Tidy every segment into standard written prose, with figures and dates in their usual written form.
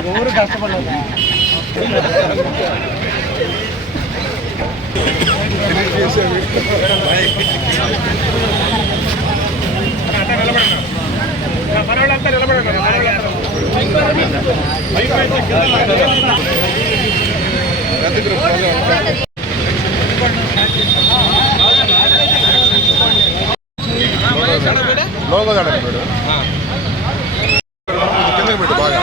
ఎవరు కష్టపడలేదు. మనవాళ్ళంతా నిలబడండి. లోగో కిందకి పెట్టు బాగా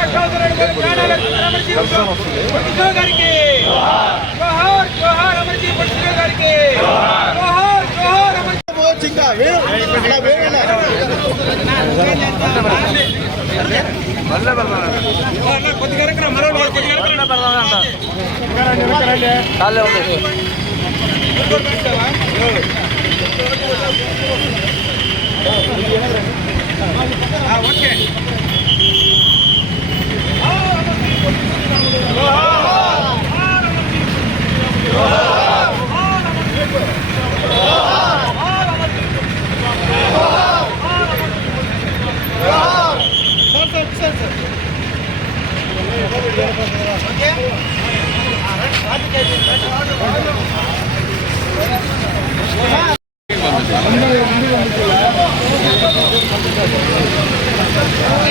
ఓకే.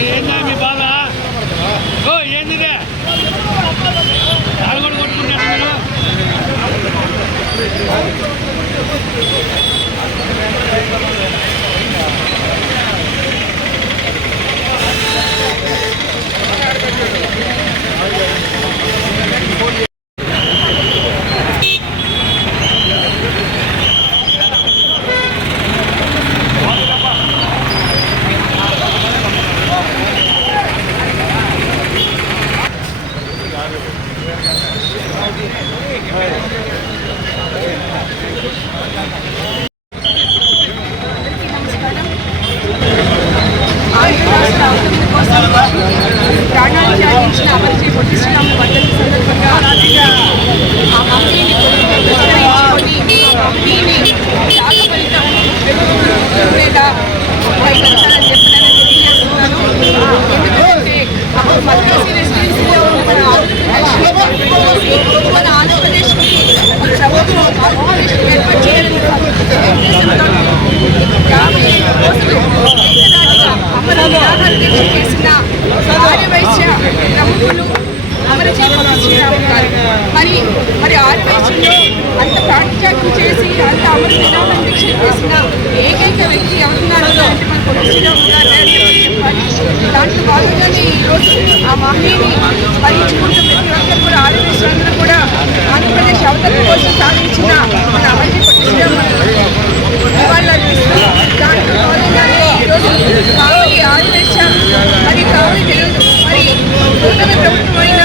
ఏందా మీ బాధ? ఏందిదే కూడా కొట్టుకుంటారు మీరు? ప్రాణాలు త్యాగించిన అమరజీ పొట్టి శ్రీరాములు వర్ధంతి సందర్భంగా ఆ మమ్మీని పురస్కరించుకొని మమ్మీని త్యాగ ఫలితం మీద వైకల్యాలని చెప్పినని తెలియజేస్తున్నాను. ఎందుకంటే అప్పుడు మద్రాసు రెసిడెన్సీలో మన ఆంధ్రప్రదేశ్కి ప్రభుత్వం ఆంధ్రప్రదేశ్ ఏర్పాటు చేయాలని చేసిన ఆర్యవైశ్య ప్రముఖులు అమరజీ పొట్టి శ్రీరాములు గారు మరి ఆర్యవైశ్యంలో అంత ప్రాణత్యాగం చేసి అంత అమర నిరాహార దీక్ష చేసిన ఏకైక వ్యక్తి ఎవరున్నారో అంటే మన పొట్టి శ్రీరాములు గారు దాంట్లో భాగంగానే ఈరోజు ఆ మహిళని స్మరించుకుంటూ ప్రతి ఒక్కరు కూడా ఆర్యవైశ్యులందరూ కూడా ఆంధ్రప్రదేశ్ అవతరణ కోసం సాధించిన మన అమరజీ పొట్టి శ్రీరాములు దాంట్లో భాగంగానే ఈరోజు కావలి ఆర్యవైశ్య మరి కావలి తెలుగు మరి నూతన ప్రభుత్వమైన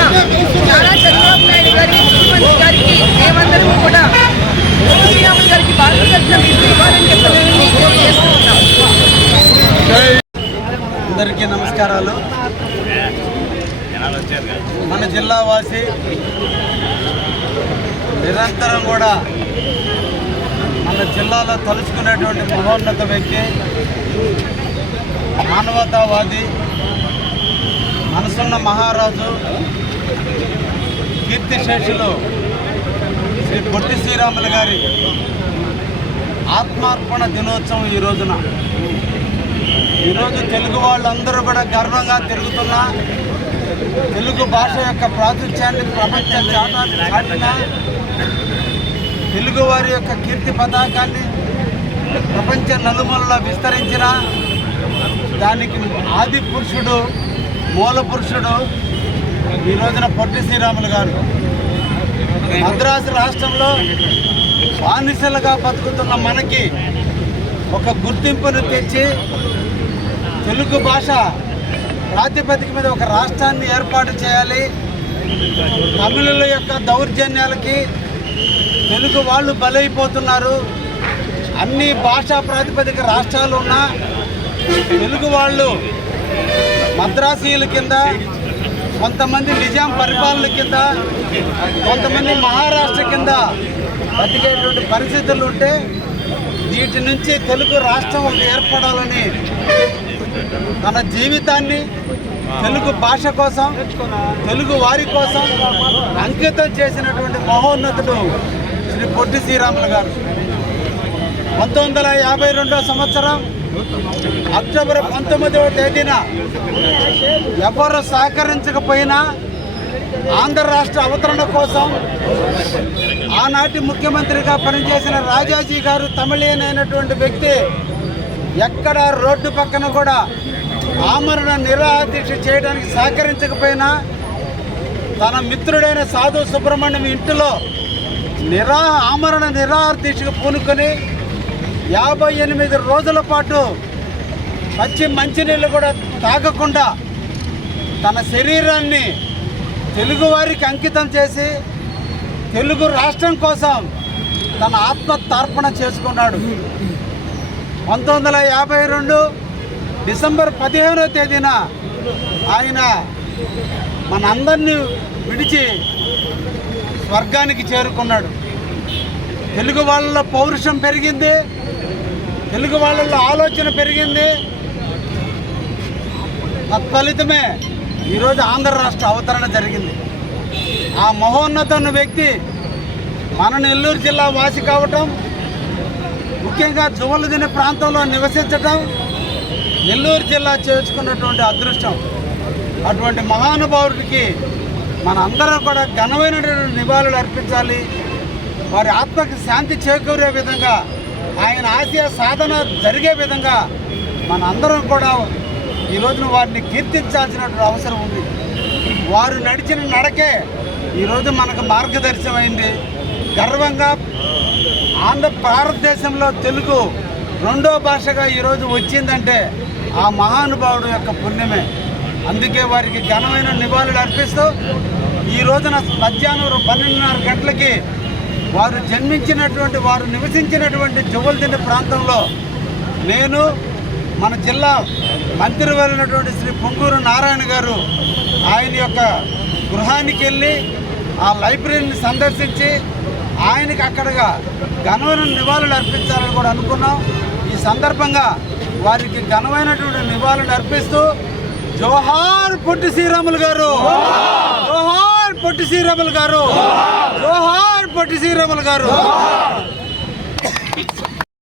నారా చంద్రబాబు నాయుడు గారికి ముఖ్యమంత్రి గారికి మేమందరము కూడా పొట్టి శ్రీరాములు గారికి భారతరత్నం ఇవ్వాలని చెప్పి తెలియజేస్తున్నాం. అందరికీ నమస్కారాలు. మన జిల్లా వాసి నిరంతరం కూడా మన జిల్లాలో తలుచుకునేటువంటి మహోన్నత వ్యక్తి, మానవతావాది, మనసున్న మహారాజు, కీర్తిశేషులు శ్రీ పొట్టి శ్రీరాములు గారి ఆత్మార్పణ దినోత్సవం ఈ రోజున. ఈరోజు తెలుగు వాళ్ళందరూ కూడా గర్వంగా తిరుగుతున్న తెలుగు భాష యొక్క ప్రాచుర్యాన్ని ప్రపంచ చాటిన తెలుగు వారి యొక్క కీర్తి పతాకాన్ని ప్రపంచ నలుమూలలో విస్తరించిన దానికి ఆది పురుషుడు, మూల పురుషుడు ఈ రోజున పొట్టి శ్రీరాములు గారు. మద్రాసు రాష్ట్రంలో బానిసలుగా బతుకుతున్న మనకి ఒక గుర్తింపును తెచ్చి తెలుగు భాష ప్రాతిపదిక మీద ఒక రాష్ట్రాన్ని ఏర్పాటు చేయాలి. తమిళుల యొక్క దౌర్జన్యాలకి తెలుగు వాళ్ళు బలైపోతున్నారు. అన్ని భాషా ప్రాతిపదిక రాష్ట్రాలు ఉన్నా తెలుగు వాళ్ళు మద్రాసీయుల కింద, కొంతమంది నిజాం పరిపాలన కింద, కొంతమంది మహారాష్ట్ర కింద బతికేటువంటి పరిస్థితులు ఉంటే వీటి నుంచి తెలుగు రాష్ట్రం ఒకటి ఏర్పడాలని తన జీవితాన్ని, తెలుగు భాష కోసం, తెలుగు వారి కోసం అంకితం చేసినటువంటి మహోన్నతుడు శ్రీ పొట్టి శ్రీరాములు గారు. 1952 సంవత్సరం అక్టోబర్ 19వ తేదీన ఎవరు సహకరించకపోయినా ఆంధ్ర రాష్ట్ర అవతరణ కోసం ఆనాటి ముఖ్యమంత్రిగా పనిచేసిన రాజాజీ గారు తమిళియన్ అయినటువంటి వ్యక్తి ఎక్కడ రోడ్డు పక్కన కూడా ఆమరణ నిరాహార దీక్ష చేయడానికి సహకరించకపోయినా తన మిత్రుడైన సాధు సుబ్రహ్మణ్యం ఇంటిలో ఆమరణ నిరాహార దీక్షకు పూనుకొని 58 రోజుల పాటు పచ్చి మంచినీళ్ళు కూడా తాగకుండా తన శరీరాన్ని తెలుగువారికి అంకితం చేసి తెలుగు రాష్ట్రం కోసం తన ఆత్మ తర్పణ చేసుకున్నాడు. 1952 డిసెంబర్ 15వ తేదీన ఆయన మనందరినీ విడిచి స్వర్గానికి చేరుకున్నాడు. తెలుగు వాళ్ళలో పౌరుషం పెరిగింది, తెలుగు వాళ్ళలో ఆలోచన పెరిగింది. తత్ఫలితమే ఈరోజు ఆంధ్ర రాష్ట్ర అవతరణ జరిగింది. ఆ మహోన్నతమైన వ్యక్తి మన నెల్లూరు జిల్లా వాసి కావటం, ముఖ్యంగా జువ్వలదిన్నె ప్రాంతంలో నివసించటం నెల్లూరు జిల్లా చేర్చుకున్నటువంటి అదృష్టం. అటువంటి మహానుభావుడికి మన అందరం కూడా ఘనమైనటువంటి నివాళులు అర్పించాలి. వారి ఆత్మకి శాంతి చేకూరే విధంగా, ఆయన ఆశయ సాధన జరిగే విధంగా మన అందరం కూడా ఈ రోజున వారిని కీర్తించాల్సినటువంటి అవసరం ఉంది. వారు నడిచిన నడకే ఈరోజు మనకు మార్గదర్శనమైంది. గర్వంగా భారతదేశంలో తెలుగు రెండో భాషగా ఈరోజు వచ్చిందంటే ఆ మహానుభావుడు యొక్క పుణ్యమే. అందుకే వారికి ఘనమైన నివాళులు అర్పిస్తూ ఈ రోజున మధ్యాహ్నం 12:30 గంటలకి వారు జన్మించినటువంటి, వారు నివసించినటువంటి జువ్వలదిన్నె ప్రాంతంలో నేను, మన జిల్లా మంత్రివర్యులైనటువంటి శ్రీ పొంగూరు నారాయణ గారు ఆయన యొక్క గృహానికి వెళ్ళి ఆ లైబ్రరీని సందర్శించి ఆయనకి అక్కడగా ఘనమైన నివాళులు అర్పించాలని కూడా అనుకున్నాం. ఈ సందర్భంగా వారికి ఘనమైనటువంటి నివాళులు అర్పిస్తూ జోహార్ పొట్టి శ్రీరాములు గారు, జోహార్ పొట్టి శ్రీరాములు గారు, జోహార్ పొట్టి శ్రీరాములు గారు.